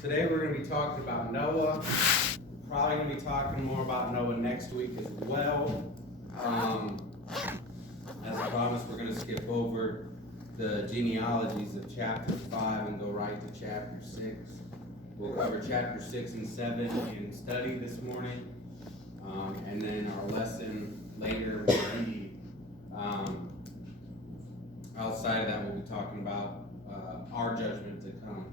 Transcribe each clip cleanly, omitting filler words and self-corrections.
Today we're going to be talking about Noah. Probably going to be talking more about Noah next week as well. As promised, we're going to skip over the genealogies of chapter 5 and go right to chapter 6. We'll cover chapter 6 and 7 in study this morning. And then our lesson later will be, outside of that, we'll be talking about our judgment to come.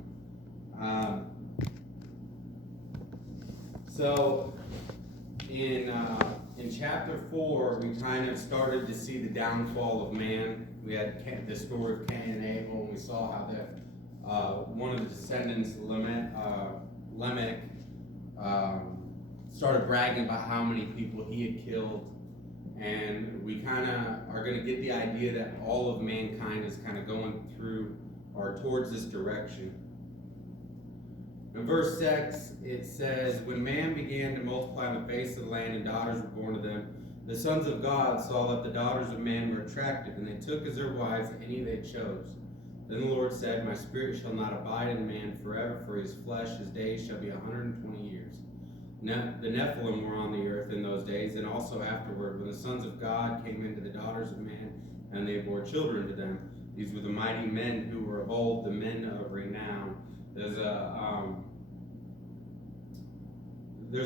So in chapter 4, we kind of started to see the downfall of man. We had the story of Cain and Abel, and we saw how one of the descendants, Lamech, started bragging about how many people he had killed. And we kind of are going to get the idea that all of mankind is kind of going through or towards this direction. In verse 6, it says, "When man began to multiply on the face of the land and daughters were born to them, the sons of God saw that the daughters of man were attractive, and they took as their wives any they chose. Then the Lord said, My spirit shall not abide in man forever, for his flesh, his days shall be 120 years. The Nephilim were on the earth in those days, and also afterward, when the sons of God came into the daughters of man, and they bore children to them. These were the mighty men who were of old, the men of renown." There's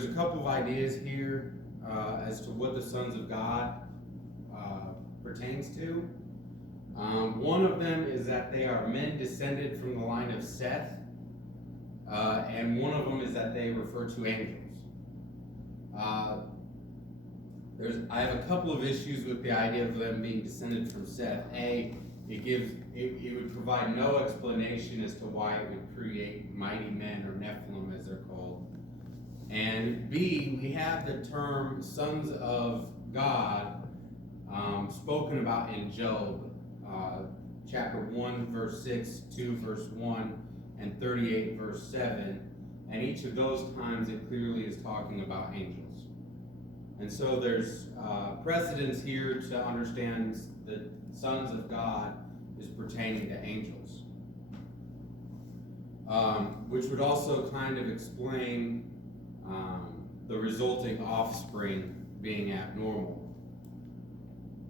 a couple of ideas here as to what the sons of God pertains to. One of them is that they are men descended from the line of Seth, and one of them is that they refer to angels. I have a couple of issues with the idea of them being descended from Seth. It would provide no explanation as to why it would create mighty men, or Nephilim as they're called. And B, we have the term sons of God spoken about in Job, chapter 1, verse 6, 2, verse 1, and 38, verse 7. And each of those times it clearly is talking about angels. And so there's precedence here to understand that sons of God is pertaining to angels. Which would also kind of explain the resulting offspring being abnormal.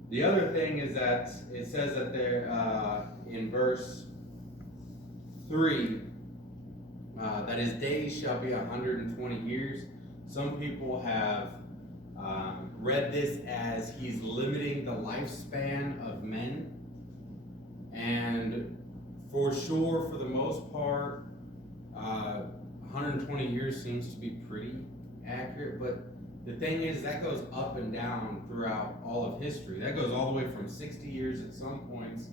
The other thing is that it says that there in verse 3 that his days shall be 120 years. Some people have read this as he's limiting the lifespan of men. And for sure, for the most part, 120 years seems to be pretty accurate, but the thing is that goes up and down throughout all of history. That goes all the way from 60 years at some points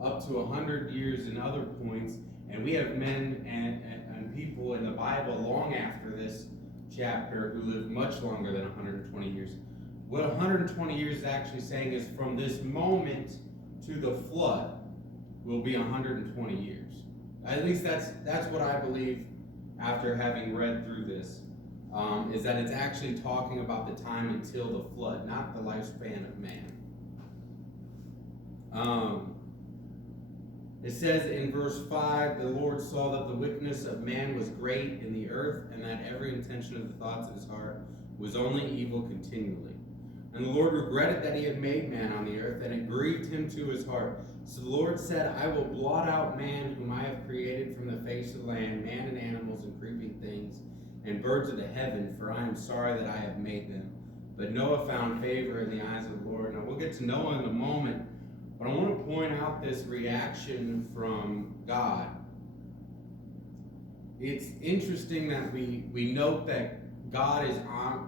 up to 100 years in other points, and we have men and people in the Bible long after this chapter who lived much longer than 120 years. What 120 years is actually saying is from this moment to the flood will be 120 years. At least that's what I believe after having read through this, is that it's actually talking about the time until the flood, not the lifespan of man. It says in verse 5, "The Lord saw that the wickedness of man was great in the earth, and that every intention of the thoughts of his heart was only evil continually. And the Lord regretted that he had made man on the earth, and it grieved him to his heart. So the Lord said, I will blot out man whom I have created from the face of the land, man and animals and creeping things, and birds of the heaven, for I am sorry that I have made them. But Noah found favor in the eyes of the Lord." Now we'll get to Noah in a moment, but I want to point out this reaction from God. It's interesting that we note that God is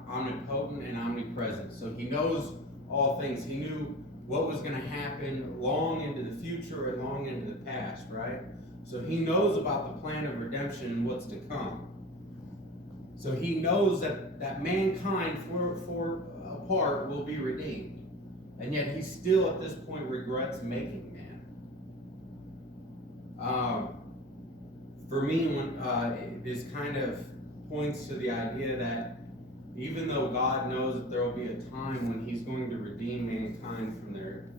omnipotent and omnipresent. So he knows all things. He knew what was going to happen long into the future and long into the past, right? So he knows about the plan of redemption and what's to come. So he knows that mankind for a part will be redeemed. And yet he still at this point regrets making man. For me, this kind of points to the idea that even though God knows that there will be a time when he's going to redeem mankind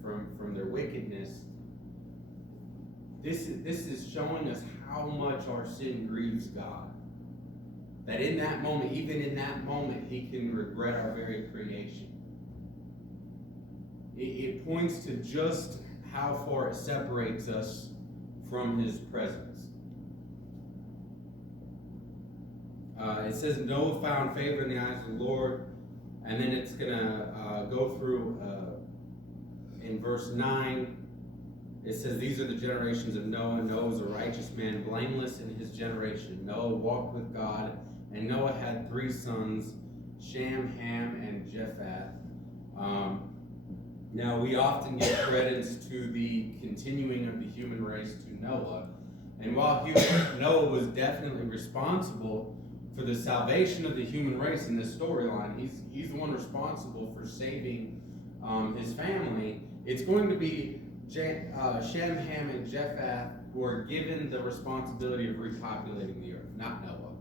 from their wickedness, this is showing us how much our sin grieves God. That in that moment, even in that moment, he can regret our very creation. It points to just how far it separates us from his presence. It says Noah found favor in the eyes of the Lord, and then it's going to go through in verse 9. It says, these are the generations of Noah. Noah was a righteous man, blameless in his generation. Noah walked with God, and Noah had 3 sons, Shem, Ham, and Japheth. Now, we often give credence to the continuing of the human race to Noah. And while Noah was definitely responsible for the salvation of the human race in this storyline, he's the one responsible for saving his family. It's going to be Shem, Ham, and Japheth who are given the responsibility of repopulating the earth, not Noah.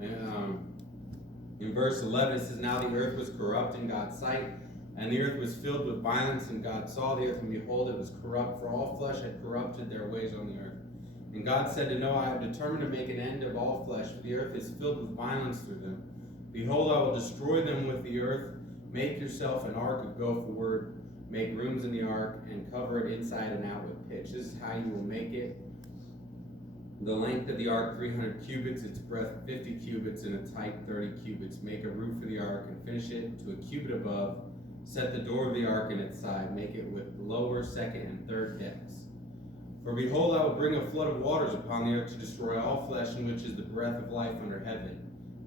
And, in verse 11 it says, now the earth was corrupt in God's sight, and the earth was filled with violence, and God saw the earth, and behold, it was corrupt, for all flesh had corrupted their ways on the earth. And God said to Noah, I have determined to make an end of all flesh, for the earth is filled with violence through them. Behold, I will destroy them with the earth. Make yourself an ark of gopher wood, make rooms in the ark, and cover it inside and out with pitch. This is how you will make it. The length of the ark 300 cubits, its breadth 50 cubits, and its height 30 cubits. Make a roof for the ark and finish it to a cubit above. Set the door of the ark in its side. Make it with lower, second, and third decks. For behold, I will bring a flood of waters upon the earth to destroy all flesh, in which is the breath of life under heaven.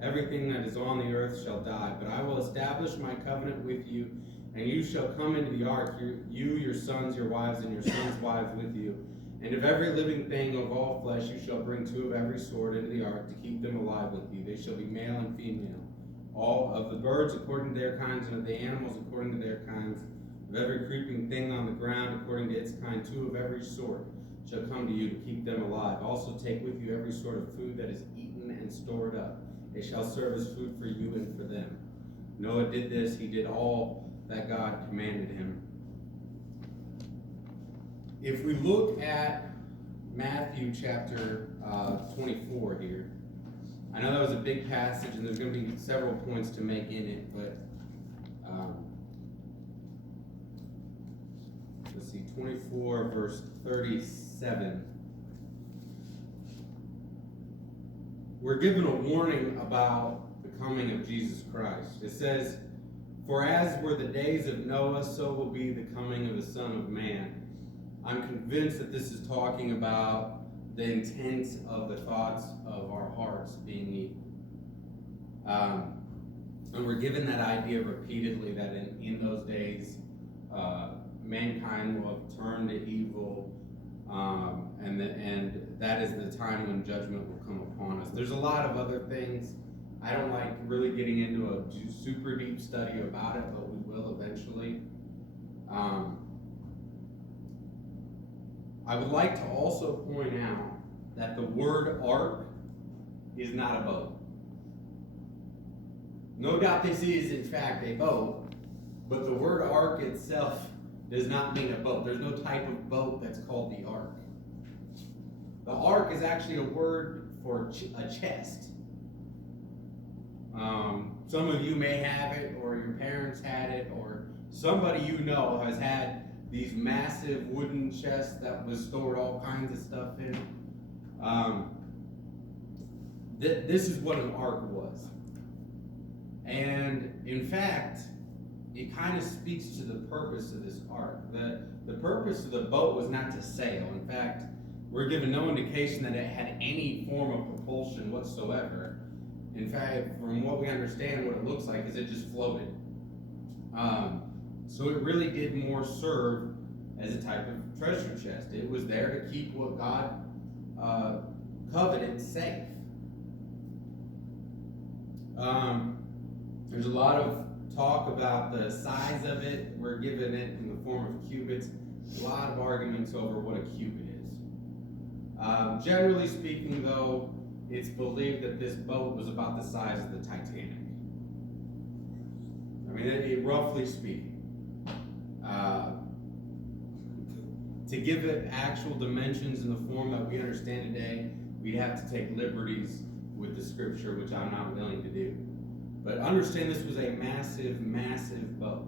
Everything that is on the earth shall die. But I will establish my covenant with you, and you shall come into the ark, you, your sons, your wives, and your sons' wives with you. And of every living thing of all flesh you shall bring 2 of every sort into the ark to keep them alive with you. They shall be male and female. All of the birds according to their kinds, and of the animals according to their kinds, of every creeping thing on the ground according to its kind, 2 of every sort shall come to you to keep them alive. Also take with you every sort of food that is eaten and stored up. It shall serve as food for you and for them. Noah did this, he did all that God commanded him. If we look at Matthew chapter 24 here, I know that was a big passage, and there's going to be several points to make in it, but let's see, 24 verse 37. We're given a warning about the coming of Jesus Christ. It says, for as were the days of Noah, so will be the coming of the Son of Man. I'm convinced that this is talking about the intent of the thoughts of our hearts being evil. And we're given that idea repeatedly that in those days, mankind will have turned to evil, and that is the time when judgment will come upon us. There's a lot of other things. I don't like really getting into a super deep study about it, but we will eventually. I would like to also point out that the word ark is not a boat. No doubt this is in fact a boat, but the word ark itself does not mean a boat. There's no type of boat that's called the ark. The ark is actually a word for a chest. Some of you may have it, or your parents had it, or somebody you know has had these massive wooden chests that was stored all kinds of stuff in. This is what an ark was. And in fact, it kind of speaks to the purpose of this ark. The purpose of the boat was not to sail. In fact, we're given no indication that it had any form of propulsion whatsoever. In fact, from what we understand, what it looks like is it just floated. So it really did more serve as a type of treasure chest. It was there to keep what God coveted safe. There's a lot of talk about the size of it. We're given it in the form of cubits. A lot of arguments over what a cubit is. Generally speaking, though, it's believed that this boat was about the size of the Titanic. I mean, roughly speaking. To give it actual dimensions in the form that we understand today, we'd have to take liberties with the scripture, which I'm not willing to do. But understand this was a massive, massive boat.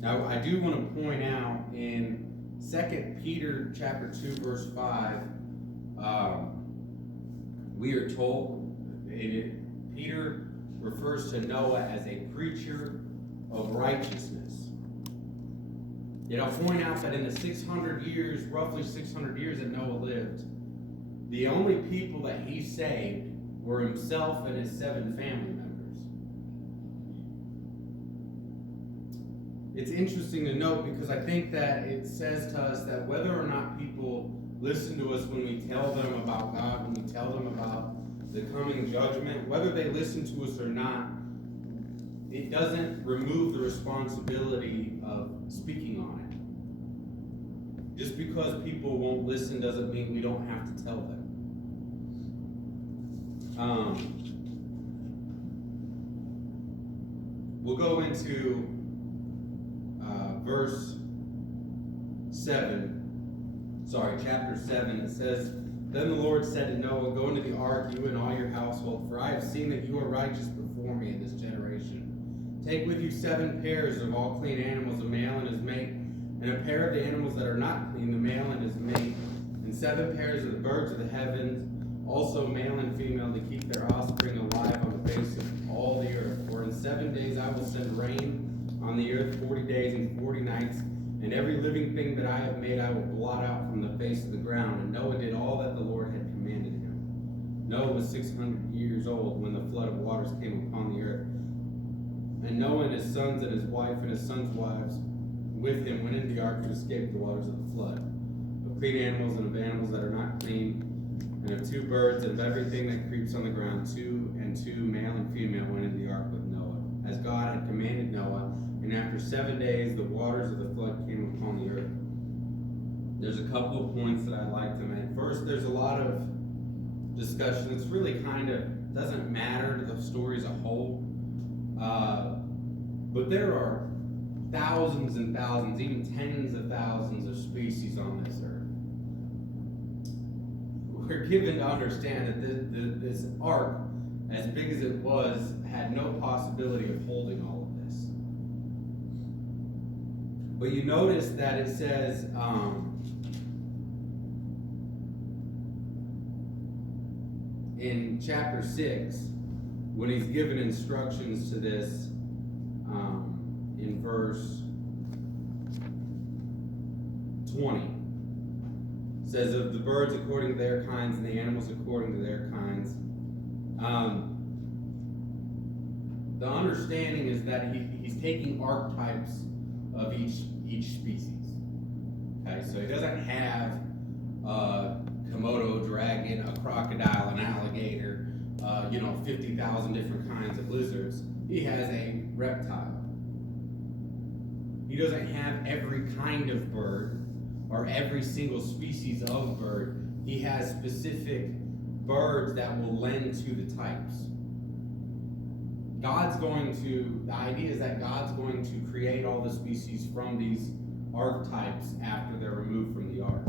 Now, I do want to point out in 2 Peter chapter 2, verse 5, we are told, Peter refers to Noah as a preacher of righteousness. Yet I'll point out that in the 600 years, roughly 600 years that Noah lived, the only people that he saved were himself and his 7 family members. It's interesting to note because I think that it says to us that whether or not people listen to us when we tell them about God, when we tell them about the coming judgment, whether they listen to us or not, it doesn't remove the responsibility of speaking on it. Just because people won't listen doesn't mean we don't have to tell them. We'll go into chapter 7. It says, "Then the Lord said to Noah, go into the ark, you and all your household, for I have seen that you are righteous before me in this generation. Take with you 7 pairs of all clean animals, a male and his mate, and a pair of the animals that are not clean, the male and his mate, and 7 pairs of the birds of the heavens, also male and female, to keep their offspring alive on the face of all the earth. For in 7 days I will send rain on the earth 40 days and 40 nights, and every living thing that I have made I will blot out from the face of the ground. And Noah did all that the Lord had commanded him. Noah was 600 years old when the flood of waters came upon the earth. And Noah and his sons and his wife and his sons' wives with him went into the ark to escape the waters of the flood. Of clean animals and of animals that are not clean, and of 2 birds, and of everything that creeps on the ground, 2 and 2, male and female, went into the ark with Noah, as God had commanded Noah. And after 7 days, the waters of the flood came upon the earth." There's a couple of points that I'd like to make. First, there's a lot of discussion. It's really kind of doesn't matter to the story as a whole. But there are thousands and thousands, even tens of thousands of species on this earth. We're given to understand that this ark, as big as it was, had no possibility of holding all of this. But you notice that it says, in chapter 6, when he's given instructions to this, in verse 20, it says, "Of the birds according to their kinds, and the animals according to their kinds." The understanding is that he's taking archetypes of each species. Okay, so he doesn't have a Komodo dragon, a crocodile, an alligator, 50,000 different kinds of lizards. He has a reptile. He doesn't have every kind of bird or every single species of bird. He has specific birds that will lend to the types. The idea is that God's going to create all the species from these archetypes after they're removed from the ark.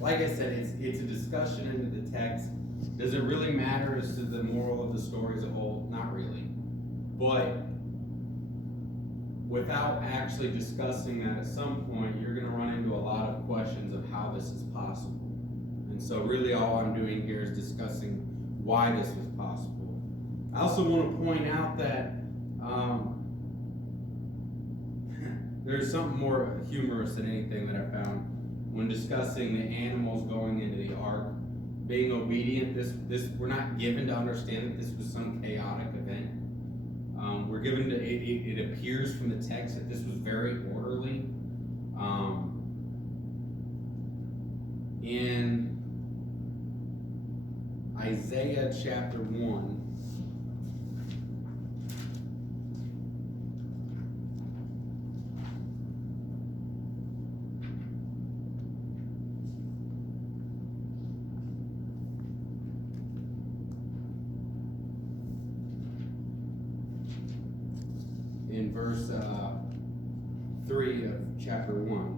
Like I said, it's a discussion into the text. Does it really matter as to the moral of the story as a whole? Not really. But without actually discussing that at some point, you're going to run into a lot of questions of how this is possible. And so really all I'm doing here is discussing why this was possible. I also want to point out that there's something more humorous than anything that I found when discussing the animals going into the ark, being obedient. This we're not given to understand that this was some chaotic event. We're given to it appears from the text that this was very orderly. In Isaiah chapter 1, verse 3 of chapter 1.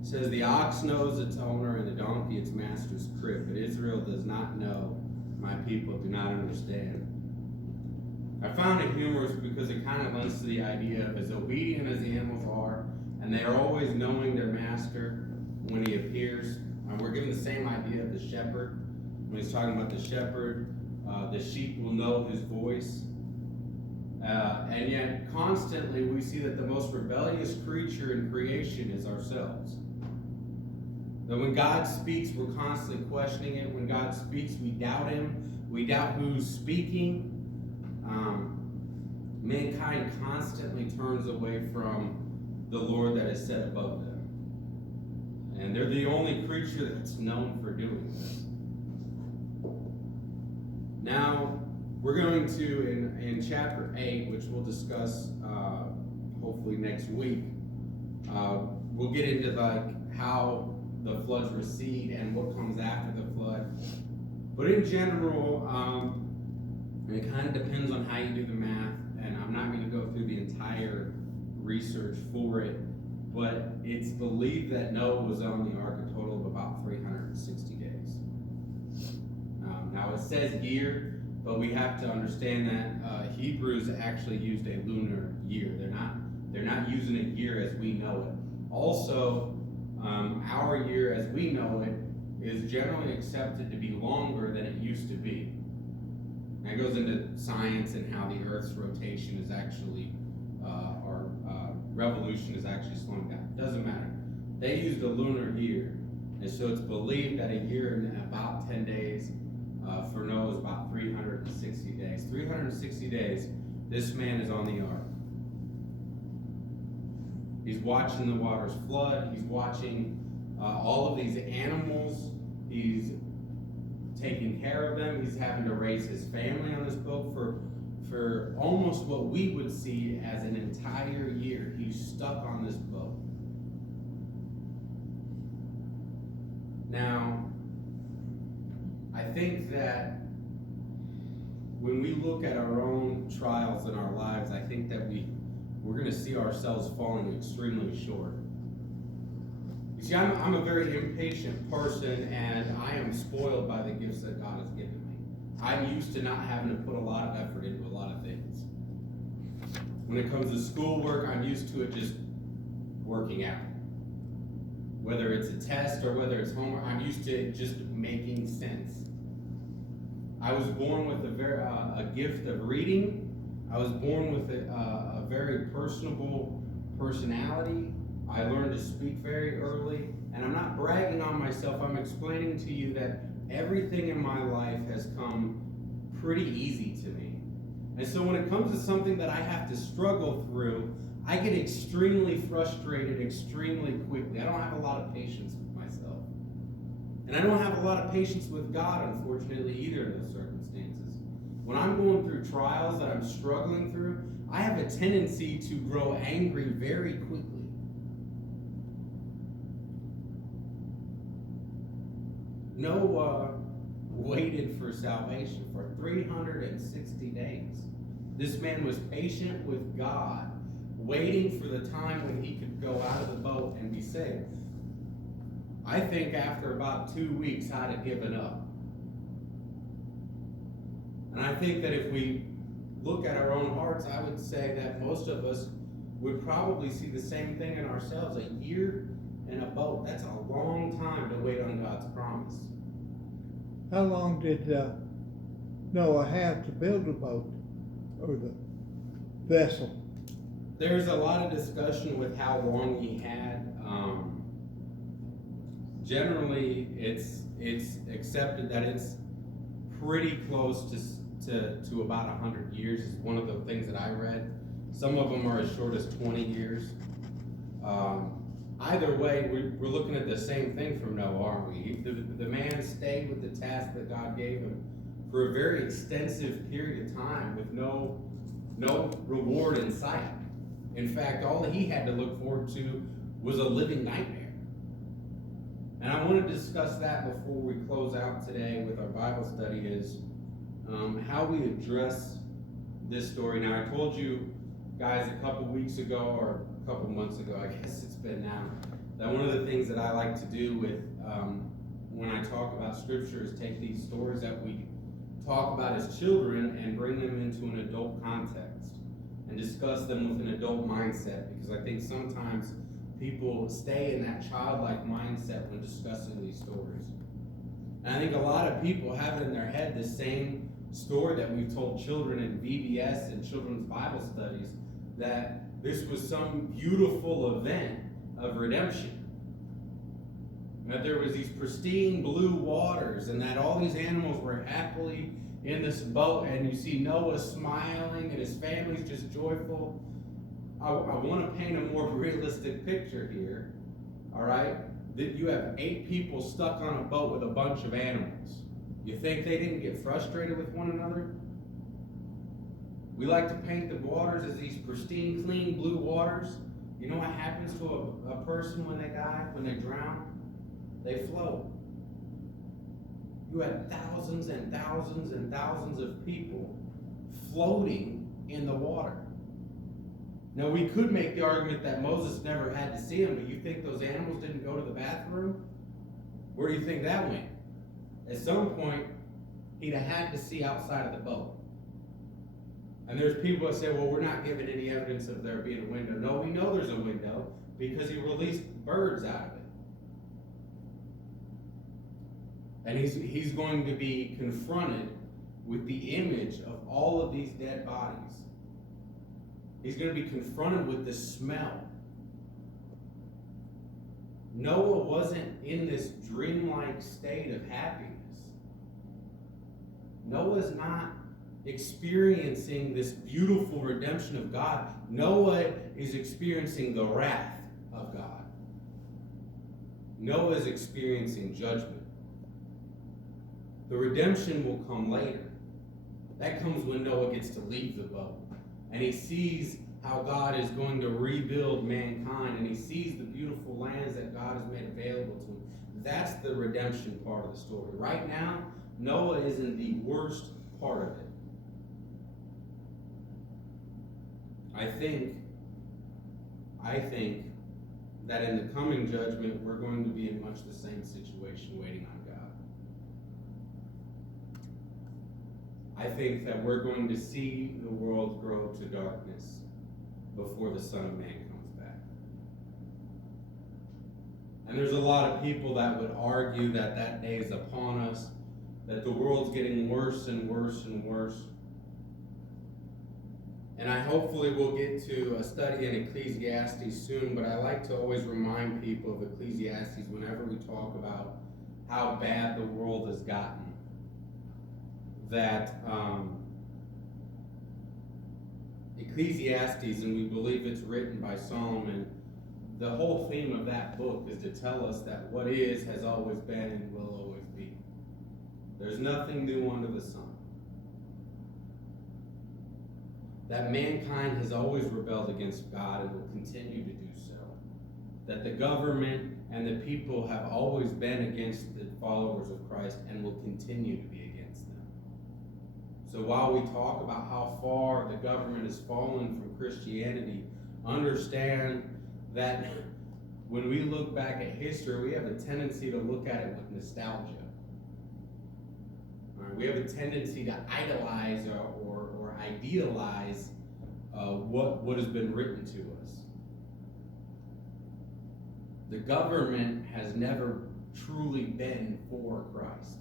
It says, "The ox knows its owner, and the donkey its master's crib, but Israel does not know, my people do not understand." I found it humorous because it kind of lends to the idea of as obedient as the animals are, and they are always knowing their master when he appears. We're given the same idea of the shepherd. When he's talking about the shepherd, the sheep will know his voice. And yet, constantly, we see that the most rebellious creature in creation is ourselves. That when God speaks, we're constantly questioning it. When God speaks, we doubt him. We doubt who's speaking. Mankind constantly turns away from the Lord that is set above them. And they're the only creature that's known for doing this. Now, we're going to, in chapter 8, which we'll discuss hopefully next week, we'll get into how the floods recede and what comes after the flood. But in general, it kind of depends on how you do the math, and I'm not going to go through the entire research for it, but it's believed that Noah was on the ark a total of about 360 days. Now it says year, but we have to understand that Hebrews actually used a lunar year. They're not using a year as we know it. Also, our year as we know it is generally accepted to be longer than it used to be. That goes into science and how the Earth's rotation is actually, or revolution is actually slowing down. Doesn't matter. They used a lunar year, and so it's believed that a year and about 10 days for Noah is about 360 days. 360 days, this man is on the ark. He's watching the waters flood. He's watching all of these animals. He's taking care of them. He's having to raise his family on this boat for almost what we would see as an entire year. He's stuck on this boat. Now, I think that when we look at our own trials in our lives, I think that we're going to see ourselves falling extremely short. You see, I'm a very impatient person, and I am spoiled by the gifts that God has given me. I'm used to not having to put a lot of effort into a lot of things. When it comes to schoolwork, I'm used to it just working out. Whether it's a test or whether it's homework, I'm used to it just making sense. I was born with a gift of reading. I was born with a very personable personality. I learned to speak very early, and I'm not bragging on myself. I'm explaining to you that everything in my life has come pretty easy to me. And so when it comes to something that I have to struggle through, I get extremely frustrated extremely quickly. I don't have a lot of patience with myself. And I don't have a lot of patience with God, unfortunately, either in those circumstances. When I'm going through trials that I'm struggling through, I have a tendency to grow angry very quickly. Noah waited for salvation for 360 days. This man was patient with God, waiting for the time when he could go out of the boat and be saved. I think after about 2 weeks, I'd have given up. And I think that if we look at our own hearts, I would say that most of us would probably see the same thing in ourselves. A year in a boat, that's a long time to wait on God's promise. How long did Noah have to build the boat or the vessel? There's a lot of discussion with how long he had. Generally, it's accepted that it's pretty close to about 100 years is one of the things that I read. Some of them are as short as 20 years. Either way, we're looking at the same thing from Noah, aren't we? The man stayed with the task that God gave him for a very extensive period of time with no reward in sight. In fact, all he had to look forward to was a living nightmare. And I want to discuss that before we close out today with our Bible study is how we address this story. Now, I told you guys a couple weeks ago, or a couple months ago, I guess it's been now, that one of the things that I like to do with when I talk about Scripture is take these stories that we talk about as children and bring them into an adult context and discuss them with an adult mindset, because I think sometimes people stay in that childlike mindset when discussing these stories. And I think a lot of people have in their head the same story that we've told children in VBS and children's Bible studies, that this was some beautiful event of redemption. That there was these pristine blue waters, and that all these animals were happily in this boat, and you see Noah smiling and his family's just joyful. I want to paint a more realistic picture here, all right? That you have 8 people stuck on a boat with a bunch of animals. You think they didn't get frustrated with one another? We like to paint the waters as these pristine, clean blue waters. You know what happens to a person when they die, when they drown? They float. You had thousands and thousands and thousands of people floating in the water. Now, we could make the argument that Moses never had to see them, but you think those animals didn't go to the bathroom? Where do you think that went? At some point, he'd have had to see outside of the boat. And there's people that say, well, we're not given any evidence of there being a window. No, we know there's a window because he released birds out of it. And he's going to be confronted with the image of all of these dead bodies. He's going to be confronted with the smell. Noah wasn't in this dreamlike state of happiness. Noah's not experiencing this beautiful redemption of God. Noah is experiencing the wrath of God. Noah is experiencing judgment. The redemption will come later. That comes when Noah gets to leave the boat. And he sees how God is going to rebuild mankind. And he sees the beautiful lands that God has made available to him. That's the redemption part of the story. Right now, Noah is in the worst part of it. I think that in the coming judgment, we're going to be in much the same situation, waiting on God. I think that we're going to see the world grow to darkness before the Son of Man comes back. And there's a lot of people that would argue that that day is upon us, that the world's getting worse and worse and worse. And I hopefully will get to a study in Ecclesiastes soon, but I like to always remind people of Ecclesiastes whenever we talk about how bad the world has gotten. That Ecclesiastes, and we believe it's written by Solomon, the whole theme of that book is to tell us that what is has always been and will always be. There's nothing new under the sun. That mankind has always rebelled against God and will continue to do so. That the government and the people have always been against the followers of Christ and will continue to be against them. So while we talk about how far the government has fallen from Christianity, understand that when we look back at history, we have a tendency to look at it with nostalgia. All right, we have a tendency to idolize or idealize what has been written to us. The government has never truly been for Christ.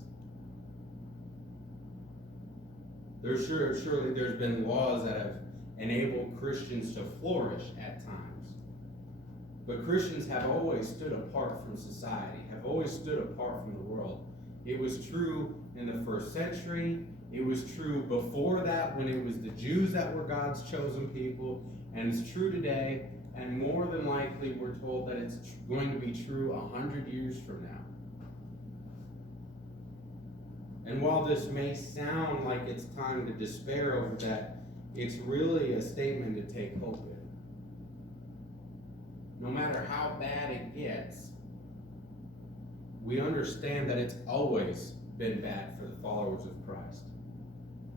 Surely there's been laws that have enabled Christians to flourish at times. But Christians have always stood apart from society, have always stood apart from the world. It was true in the first century. It was true before that when it was the Jews that were God's chosen people. And it's true today. And more than likely, we're told that it's going to be true 100 years from now. And while this may sound like it's time to despair over that, it's really a statement to take hope in. No matter how bad it gets, we understand that it's always been bad for the followers of Christ.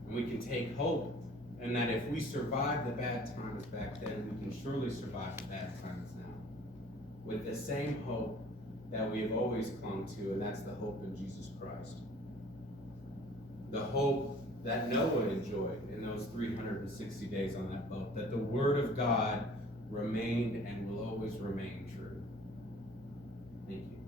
And we can take hope in that if we survived the bad times back then, we can surely survive the bad times now. With the same hope that we have always clung to, and that's the hope in Jesus Christ. The hope that Noah enjoyed in those 360 days on that boat, that the Word of God remained and will always remain true. Thank you.